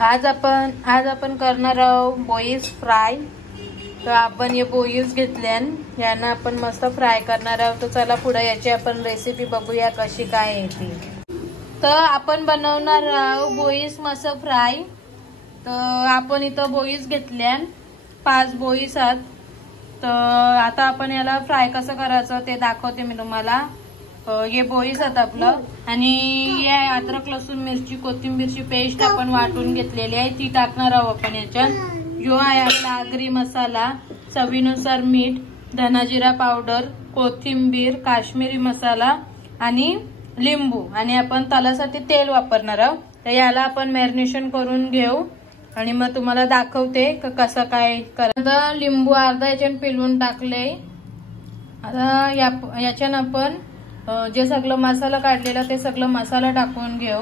आज आपण करणार आहोत बोईस फ्राय। तर आपण हे बोईस घेतल्यान यांना आपण मस्त फ्राय करणार आहोत। तर चला पुढे याची आपण रेसिपी बघूया कशी काय आहे ती। तर आपण बनवणार आहोत बोईस मस्त फ्राय। तर आपण इथं बोईस घेतल्यान 5 बोईस आहेत। तर आता आपण याला फ्राय कसं करायचं ते दाखवते मी तुम्हाला। ये बोईस आहेत आपलं आणि ये अद्रक लसूण मिरची कोथिंबीरची पेस्ट आपण वाटून घेतलेली आहे ती टाकणार आहोत आपण याच्यात। जो आहे आपला आगरी मसाला, चवीनुसार मीठ, धना जिरा पावडर, कोथिंबीर, काश्मीरी मसाला आणि लिंबू आणि आपण तलासाठी तेल वापरणार आहोत। तर याला आपण मॅरिनेशन करून घेऊ आणि मग तुम्हाला दाखवते कसं काय करायचं। लिंबू अर्धा याच्यात पिळून टाकले। आता याच्यात आपण जे सगळं मसाला काढलेला ते सगळं मसाला टाकून घेऊ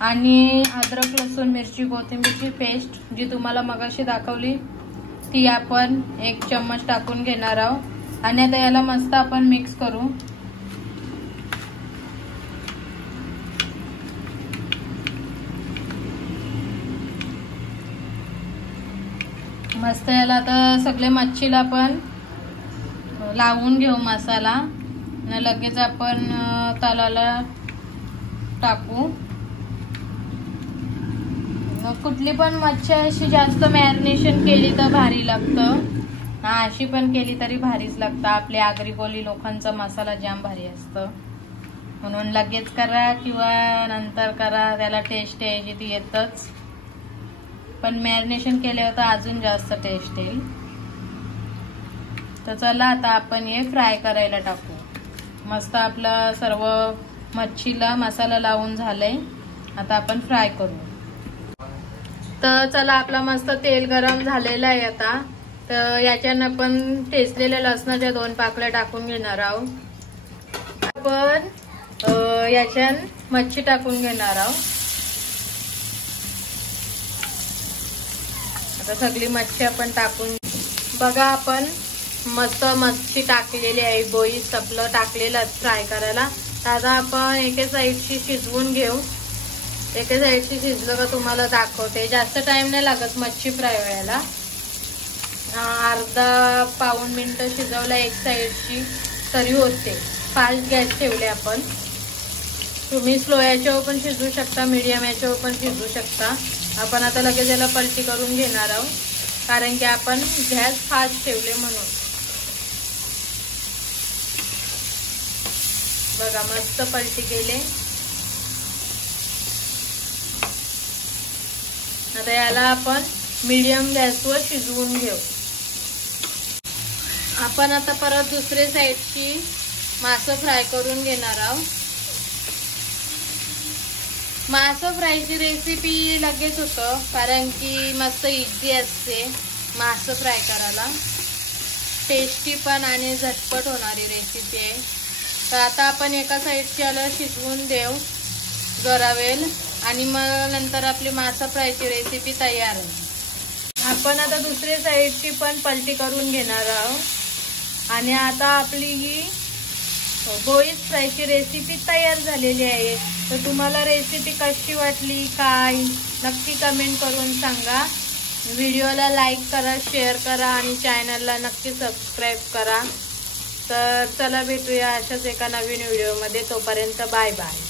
आणि अद्रक लसूण मिरची कोथिंबीरची पेस्ट जी तुम्हाला मगाशी दाखवली ती आपण 1 चम्मच टाकून घेणार आहोत आणि आता याला मस्त आपण मिक्स करू। मस्त याला आता सगळे मच्छीला आपण लावून घेऊ मसाला। लगेच आपण तलाला टाकू। कुठली पण मच्छी अशी जास्त मॅरिनेशन केली तर भारी लागतं। अशी पण केली तरी भारीच लागतं। आपले आगरी कोली लोकांचा मसाला जाम भारी असतं म्हणून लगेच करा किंवा नंतर करा त्याला टेस्ट यायची ती येतच। पण मॅरिनेशन केल्यावर तर अजून जास्त टेस्ट येईल। तर चला आता आपण हे फ्राय करायला टाकू। मस्त आपला सर्व मच्छीला मसाला लावून झालाय। आता आपण फ्राय करू। तर चला आपला मस्त तेल गरम झालेला आहे आता। तर याच्यानं आपण ठेचलेल्या लसणाच्या 2 पाकळ्या टाकून घेणार आहोत। आपण याच्यात मच्छी टाकून घेणार आहोत। आता सगळी मच्छी आपण टाकून बघा। आपण मस्त मच्छी टाकलेली आहे, बोईस आपलं टाकलेलं फ्राय करायला। आता आपण एके साईडची शिजवून घेऊ। एके साईडची शिजलं का तुम्हाला दाखवते। जास्त टाइम नाही लागत मच्छी फ्राय व्हायला। अर्धा पाऊण मिनिट शिजवला एक साईडची तरी होते। फास्ट गॅस ठेवले आपण। तुम्ही स्लो याच्यावर पण शिजवू शकता, मीडियम याच्यावर पण शिजवू शकता। आपण आता लगेच याला पलटी करून घेणार आहोत कारण की आपण गॅस फास्ट ठेवले म्हणून। बघा मस्त पलटी केले। आता याला आपण मीडियम गॅसवर शिजवून घेऊ। आपण आता परत दुसरी साईडची मासं फ्राय करून घेणार आहोत। मासं फ्रायची रेसिपी लगेच होतं कारण की मस्त इझी असते मासं फ्राय करायला। टेस्टी पण आणि झटपट होणारी रेसिपी आहे। तर आता आपण एका साईडची याला शिजवून देऊ जरा वेळ आणि मग नंतर आपली मासा फ्रायची रेसिपी तयार आहे। आपण आता दुसऱ्या साईडची पण पलटी करून घेणार आहोत आणि आता आपली ही बोईस फ्रायची रेसिपी तयार झालेली आहे। तर तुम्हाला रेसिपी कशी वाटली काय नक्की कमेंट करून सांगा। व्हिडिओला लाईक करा, शेअर करा आणि चॅनलला नक्की सबस्क्राईब करा। तर चला भेटूया अशाच एका नवीन व्हिडिओमध्ये। तोपर्यंत बाय बाय।